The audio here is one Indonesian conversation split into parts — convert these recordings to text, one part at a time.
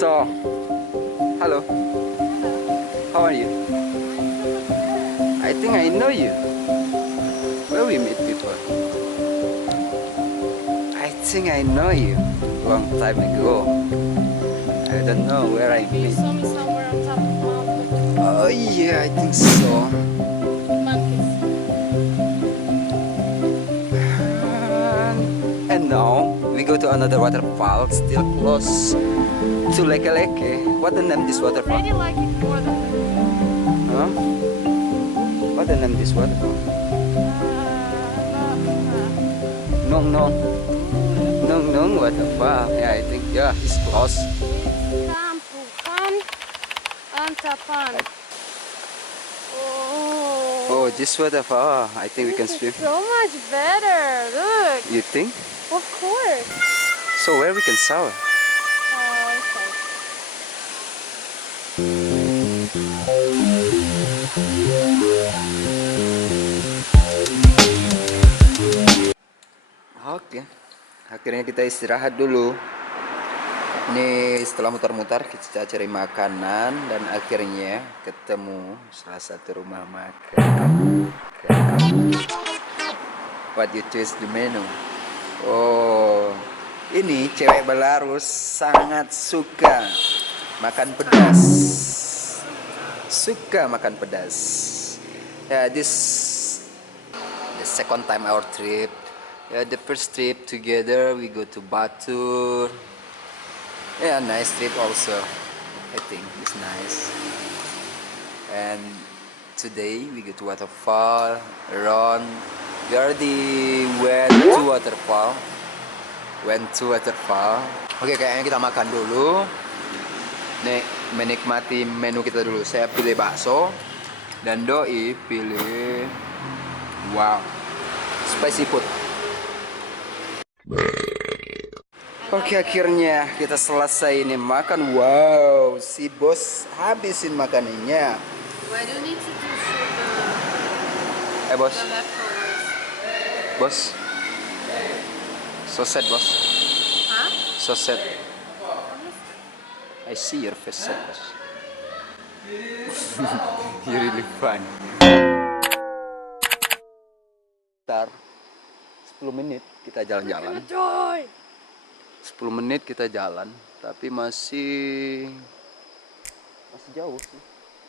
So, hello. How are you? I think I know you. Where we meet before? I think I know you. Long time ago. I don't know where I You meet. saw me somewhere on top of mountain. Oh yeah, I think so. Monkeys. And now we go to another waterfall, still close to Leke Leke. What the name this I waterfall? really like it more than Huh? What the name this waterfall? Nong Nong. Nong Nong waterfall. Yeah, I think it's close. Kampukan Antapan. Oh, this waterfall. I think we can swim. So much better. Look. You think? Of course. So where we can shower? Okay. Oke. Akhirnya kita istirahat dulu. Ini setelah mutar-mutar kita cari makanan dan akhirnya ketemu salah satu rumah makan. What you choose the menu? Oh, ini cewek Belarus sangat suka makan pedas. Suka makan pedas. Ya, this the second time our trip. Yeah, the first trip together we go to Batur. Yeah, nice trip also. I think it's nice. And today we go to waterfall. Ron, we already went to waterfall. Oke, kayaknya kita makan dulu. Nih, menikmati menu kita dulu. Saya pilih bakso dan Doi pilih spicy food. Oke, akhirnya kita selesai ini makan. Wow, si bos habisin makanannya. Why do you need to do the Bos. leftovers? Bos. So sad, bos. Huh? So sad. I see your face sad, bos. You really fun. Ntar 10 menit kita jalan-jalan. 10 menit kita jalan, tapi masih jauh sih.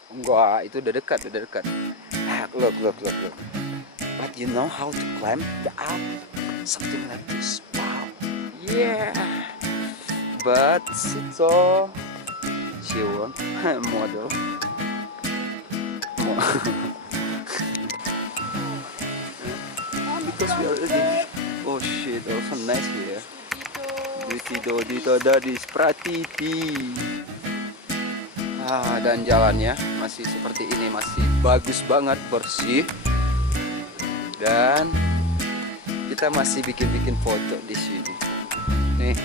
Enggak, itu udah dekat. Look. But you know how to climb the up? Something like this. Wow. Yeah. But so she won't model. Because we already. Oh shit, also nice here. Dito dari Prativi. Dan jalannya masih seperti ini, masih bagus banget, bersih. Dan kita masih bikin foto di sini. Nih,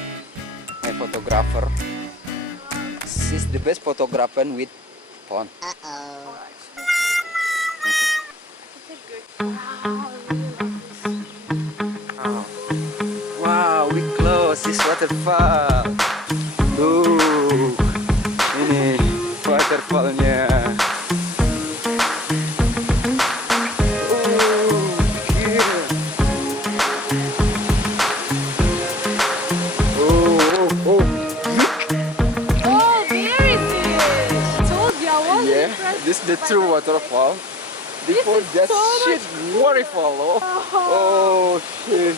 my photographer. She's the best photographer with phone. Wow, we close this waterfall. Ini waterfallnya. This is the true waterfall. Before that shit waterfall. Oh shit.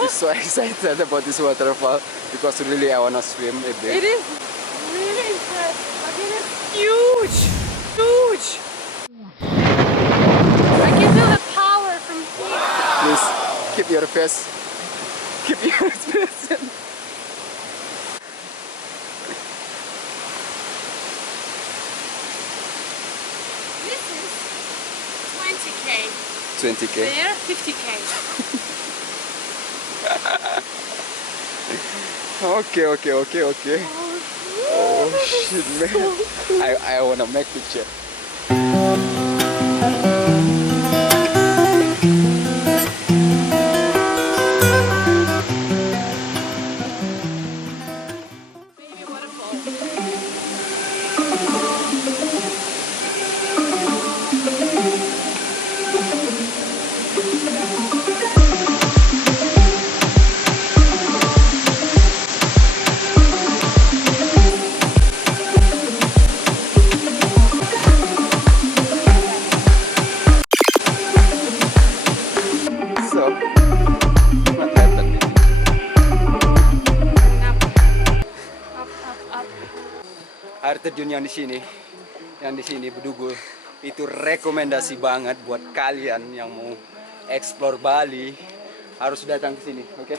I'm so excited about this waterfall because really I wanna swim a bit. It is really impressive. But it is huge. Huge. I can feel the power from here. Please keep your face. Keep your face. This is 20k. 20k. There, 50k. Okay. Oh shit, man. I wanna make picture. air terjun yang di sini Bedugul itu rekomendasi banget buat kalian yang mau explore Bali, harus datang ke sini, oke?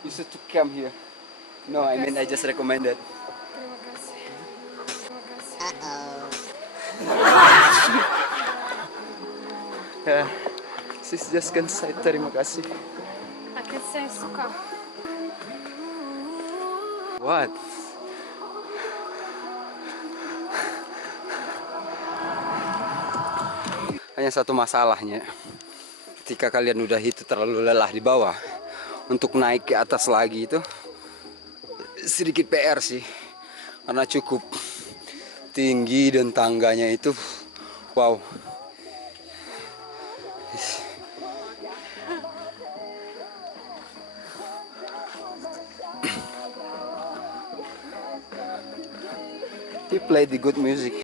You should to come here. No, I mean I just recommended. Terima kasih. Ya, sis just can say terima kasih. Akan saya suka. What? Hanya satu masalahnya, ketika kalian udah itu terlalu lelah di bawah, untuk naik ke atas lagi itu sedikit PR sih, karena cukup tinggi dan tangganya itu, wow. He played the good music.